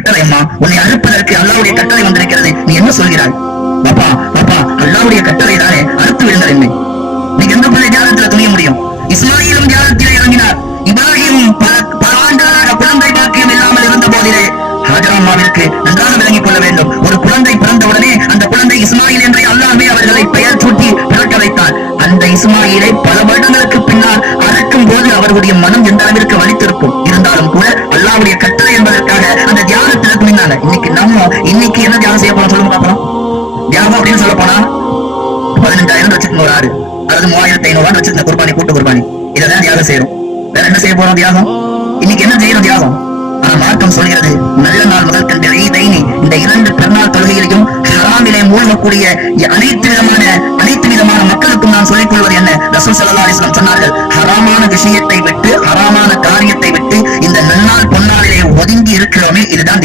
கட்டளை அம்மா உன்னை அறுப்பதற்கு அல்லாவுடைய கட்டளை வந்திருக்கிறது. நீ என்ன சொல்கிறாய்? பாப்பா பாப்பா அல்லாவுடைய கட்டளை தானே அறுத்து விடுங்கள் என்னை. நீங்க எந்த பிள்ளை தியானத்துல துணிய முடியும்? இஸ்மாயிலும் தியானத்திலே இறங்கினார். இப்ராஹிம் பல பல ஆண்டுகளாக குழந்தை பாக்கியம் இல்லாமல் இருந்த போதிலே ஹாஜராமாவிற்கு நன்றாக விளங்கிக் கொள்ள வேண்டும். ஒரு குழந்தை பிறந்தவுடனே அந்த குழந்தை இஸ்மாயில் என்றே அல்லாமே அவர்களை பெயர் சூட்டி பிறக்க வைத்தார் அந்த இஸ்மாயிலை பல வருடங்களுக்கு பின்னால் அறுக்கும் போது அவர்களுடைய மனம் எந்த அளவிற்கு வலித்திருக்கும்? இருந்தாலும் கூட செய்ய போறோம் சொல்லுங்க பாப்போம் தியானம் அப்படின்னு சொல்ல போனா பதினஞ்சாயிரம் வச்சுக்கணும் ஒரு ஆறு அல்லது மூவாயிரத்தி ஐநூறு ரூபாய் குர்பானி கூட்டு குர்பானி. இதான் தியாகம் செய்யறோம். வேற என்ன செய்ய போறோம் தியாகம் இன்னைக்கு என்ன செய்யறோம் தியாகம் ஆனா மார்க்கம் சொல்கிறது நல்ல நாள் முதல் கண்ட ஈதைனி இந்த இரண்டு பெருநாள் தொழுகையிலையும் ஹராமிலே மூழ்கக்கூடிய அனைத்து விதமான அனைத்து விதமான மக்களுக்கும் நான் சொல்லிக் கொள்வது என்ன? ரசூல் சல்லா அலிஸ்லாம் சொன்னார்கள் ஹராமான விஷயத்தை விட்டு ஹராமான காரியத்தை விட்டு இந்த நன்னாள் பொன்னாளிலே ஒதுங்கி இருக்கிறோமே இதுதான்